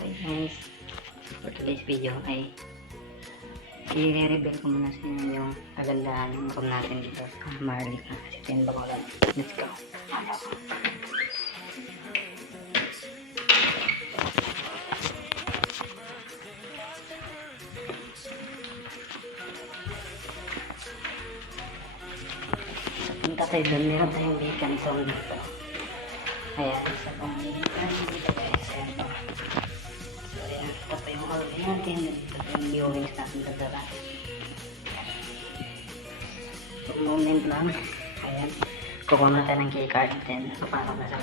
Okay guys, for today's video ay i-reveal ko muna sa inyo yung kagandahan ng room natin dito sa Maharlika City in Bacolod. Let's go! Punta tayo doon, meron tayong vacant zone dito. Ayan, isa pong vacant dito guys. Ayan po. So ayan, ito pa yung hallway natin. Ito pa yung viewings natin dadala. So moment lang. Ayan, kukuha na tayo ng keycard. Then, papasok na sa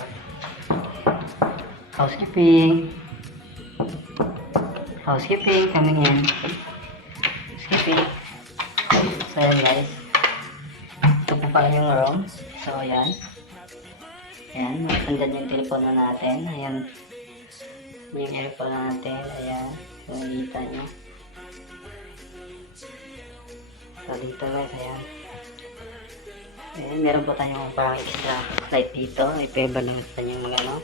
housekeeping. Housekeeping, coming in. Housekeeping. So ayan guys. Ito po pala yung room. So, ayan. Ayan. Nandyan yung telepono natin. Ayan. Yung aircon natin. Ayan. Nakikita nyo. So, dito guys. Ayan. Ayan. Meron po tayong parang extra light dito. Ipe-balance na yung mga ano.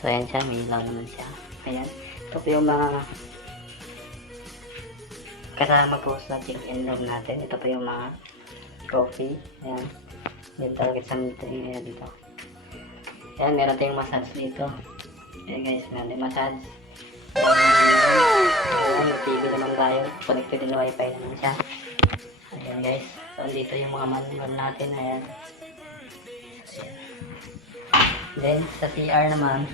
So, ayan siya. May ilaw naman siya. Ayan. Ito po yung mga kasama po sa check-in room natin. Ito po yung mga coffee. Ayan. Yan talaga sa dito. Ayan, meron tayong massage dito. Ayan guys, meron tayong massage. Ayan, may TV naman tayo. Connected din wifi naman siya. Ayan guys. So, dito yung mga manual natin. Ayan. Ayan. Then, sa CR naman.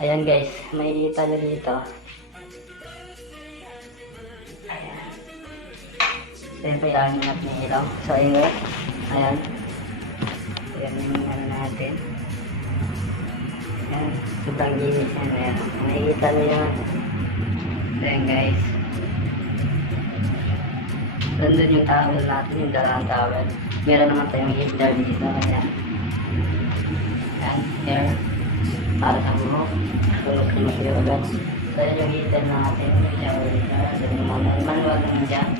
Ayan guys, may tala dito. Siyempre, ayan natin yung ilaw. So, ayun guys. Ayan. Ayan yung ano natin. Ayan. Sobrang ginis yan. Ayan. Nakikita nyo yan. Ayan guys. Nandun yung towel natin. Yung dalang towel. Meron naman tayong heater dito. Ayan. Ayan. Air. Para sa buhok. Tulog na yung agad. So, ayan yung heater natin. Yung shower dito. Ayan yung manual naman dyan.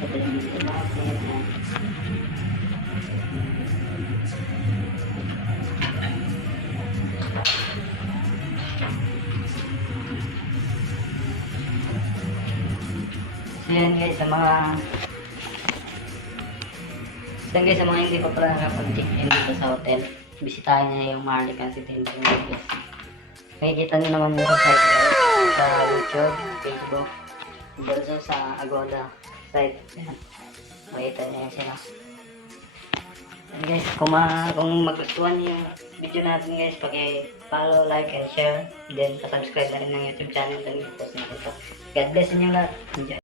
Ito yung dito natin. So yan guys, sa mga hindi pa pala nakapag-check-in dito sa hotel, bisitahin nyo yung Maharlika City in Bacolod. Makikita nyo naman yung site guys, sa YouTube, Facebook, also sa Agoda site. Ayan. Makita nyo yan sila. And guys, kung magustuhan nyo yung video natin guys, paki-follow, like, and share. Then, pa-subscribe na rin ng YouTube channel. Then, i-post natin ito. God bless inyo lahat. Enjoy.